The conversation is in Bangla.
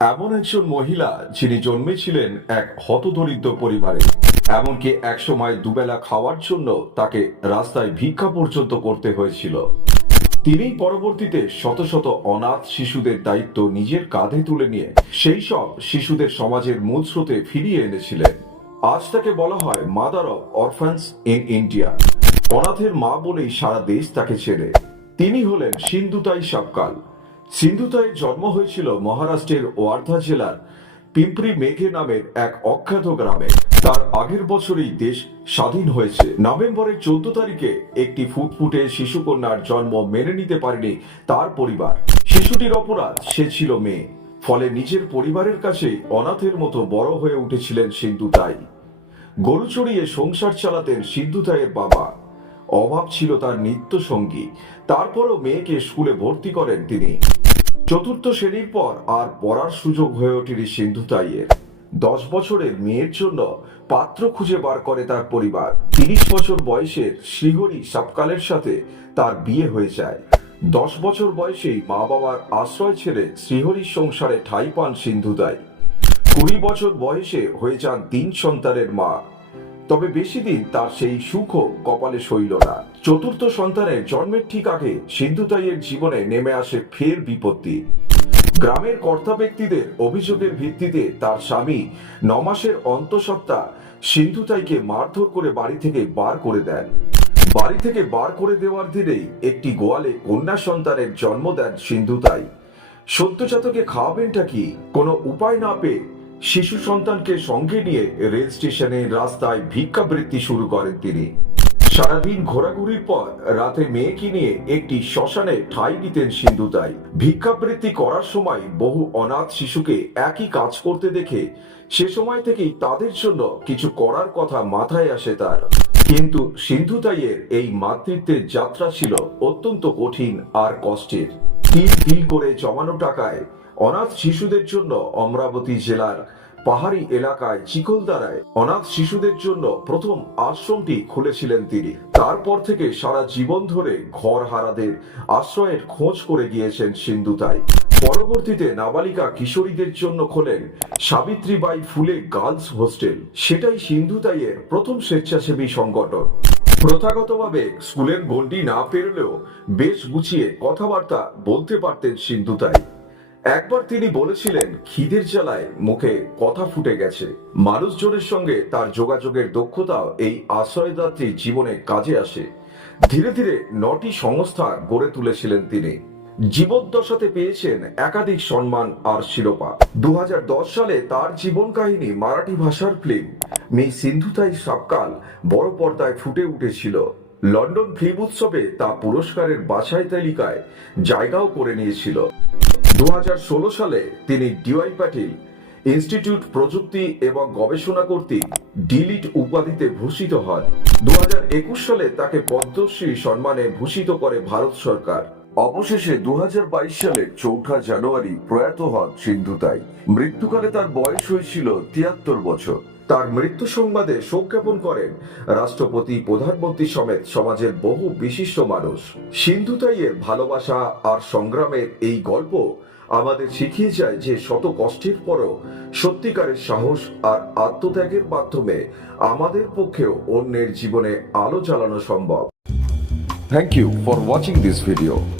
এমন একজন মহিলা যিনি জন্মেছিলেন এক হতদরিদ্র পরিবারে, এমনকি একসময় দুবেলা খাওয়ার জন্য তাকে রাস্তায় ভিক্ষা পর্যন্ত করতে হয়েছিল। তিনি পরবর্তীতে শত শত অনাথ শিশুদের দায়িত্ব নিজের কাঁধে তুলে নিয়ে সেই সব শিশুদের সমাজের মূল স্রোতে ফিরিয়ে এনেছিলেন। আজ তাকে বলা হয় mother of orphans in India. অনাথের মা বলেই সারা দেশ তাকে ছেড়ে তিনি হলেন সিন্ধুতাই সাবকাল সিন্ধুতাইয়ের জন্ম হয়েছিল মহারাষ্ট্রের ওয়ার্ধা জেলার পিঁপরি মেঘে নামের এক অখ্যাত গ্রামে। তার আগের বছরই দেশ স্বাধীন হয়েছে। নভেম্বরের চোদ্দ তারিখে একটি ফুটফুটে শিশুকন্যার জন্ম মেনে নিতে পারেনি তার পরিবার। শিশুটির অপরাধ, সে ছিল মেয়ে। ফলে নিজের পরিবারের কাছে অনাথের মতো বড় হয়ে উঠেছিলেন সিন্ধুতাই। গরু চড়িয়ে সংসার চালাতেন সিদ্ধুতাইয়ের বাবা। অভাব ছিল তার নিত্য সঙ্গী তারপরও মেয়েকে স্কুলে ভর্তি করেন তিনি। চতুর্থ শ্রেণির পর আর পড়ার সুযোগ হয়ে ওঠেনি সিন্ধুতাইয়ের দশ বছরের মেয়ের জন্য পাত্র খুঁজে বার করে তার পরিবার। তিরিশ বছর বয়সের শ্রীহরি সাপকালের সাথে তার বিয়ে হয়ে যায়। দশ বছর বয়সেই মা বাবার আশ্রয় ছেড়ে শ্রীহরির সংসারে ঠাঁই পান সিন্ধুতাই কুড়ি বছর বয়সে হয়ে যান তিন সন্তানের মা। তবে বেশি দিন তার সেই সুখ কপালে সইল না। চতুর্থ সন্তানের জন্মের ঠিক আগে সিন্ধুতাইয়ের জীবনে নেমে আসে ফের বিপত্তি। গ্রামের কর্তা ব্যক্তিদের অভিযোগের ভিত্তিতে তার স্বামী নমাসের অন্তঃসত্ত্বা সিন্ধুতাইকে মারধর করে বাড়ি থেকে বার করে দেন। বাড়ি থেকে বার করে দেওয়ার দিনেই একটি গোয়ালে কন্যা সন্তানের জন্ম দেন সিন্ধুতাই সদ্যজাতকে খাওয়াবেনটা কি? কোনো উপায় না পেয়ে শিশু সন্তানকে সঙ্গে নিয়ে রেল স্টেশনে রাস্তায় ভিক্ষাবৃত্তি শুরু করেন তিনি। সারাদিন ঘোরাঘুরির পর রাতে মেয়েকে নিয়ে একটি শ্মশানে ঠাঁই নিতেন সিন্ধুতাই ভিক্ষাবৃত্তি করার সময় বহু অনাথ শিশুকে একই কাজ করতে দেখে সে সময় থেকেই তাদের জন্য কিছু করার কথা মাথায় আসে তার। কিন্তু সিন্ধুতাইয়ের এই মাতৃত্বের যাত্রা ছিল অত্যন্ত কঠিন আর কষ্টের। তিল তিল করে জমানো টাকায় অনাথ শিশুদের জন্য অমরাবতী জেলার পাহাড়ি এলাকায় চিকলদারায় অনাথ শিশুদের জন্য প্রথম আশ্রমটি খুলেছিলেন তিনি। তারপর থেকে সারা জীবন ধরে ঘর হারাদের আশ্রয়ের খোঁজ করে গিয়েছেন সিন্ধুতাই পরবর্তীতে নাবালিকা কিশোরীদের জন্য খোলেন সাবিত্রীবাই ফুলে গার্লস হোস্টেল। সেটাই সিন্ধুতাইয়ের প্রথম স্বেচ্ছাসেবী সংগঠন। প্রথাগতভাবে স্কুলের গণ্ডি না পেরলেও বেশ গুছিয়ে কথাবার্তা বলতে পারতেন সিন্ধুতাই একবার তিনি বলেছিলেন, খিদের জ্বালায় মুখে কথা ফুটে গেছে। মানুষজনের সঙ্গে তার যোগাযোগের দক্ষতাও এই আশ্রয়দাত্রী জীবনে কাজে আসে। ধীরে ধীরে নটি সংস্থা গড়ে তুলেছিলেন তিনি। জীবদ্দশাতে পেয়েছেন একাধিক সম্মান আর শিরোপা। দু হাজার দশ সালে তার জীবন কাহিনী মারাঠি ভাষার ফিল্ম, মি সিন্ধুতাই সাবকাল বড় পর্দায় ফুটে উঠেছিল। লন্ডন ফিল্ম উৎসবে তা পুরস্কারের বাছাই তালিকায় জায়গাও করে নিয়েছিল। দু সালে তিনি ডিওয়াই পাটিল ইনস্টিটিউট প্রযুক্তি এবং গবেষণা কর্তৃক ডিলিট উপাধিতে ভূষিত হন। দু হাজার একুশ সালে তাকে পদ্মশ্রী সম্মানে ভূষিত করে ভারত সরকার। অবশেষে দু সালের চৌঠা জানুয়ারি প্রয়াত হন সিন্ধুতাই মৃত্যুকালে তার বয়স হয়েছিল তিয়াত্তর বছর। তার মৃত্যু সংবাদে শোক জ্ঞাপন করেন রাষ্ট্রপতি, প্রধানমন্ত্রী সমেত সমাজের বহু বিশিষ্ট মানুষ। সিন্ধু সিন্ধুতাইয়ের ভালোবাসা আর সংগ্রামের এই গল্প আমাদের শিখিয়ে যায় যে শত কষ্টের পরও সত্যিকারের সাহস আর আত্মত্যাগের মাধ্যমে আমাদের পক্ষেও অন্যের জীবনে আলো জ্বালানো সম্ভব। Thank you for watching this video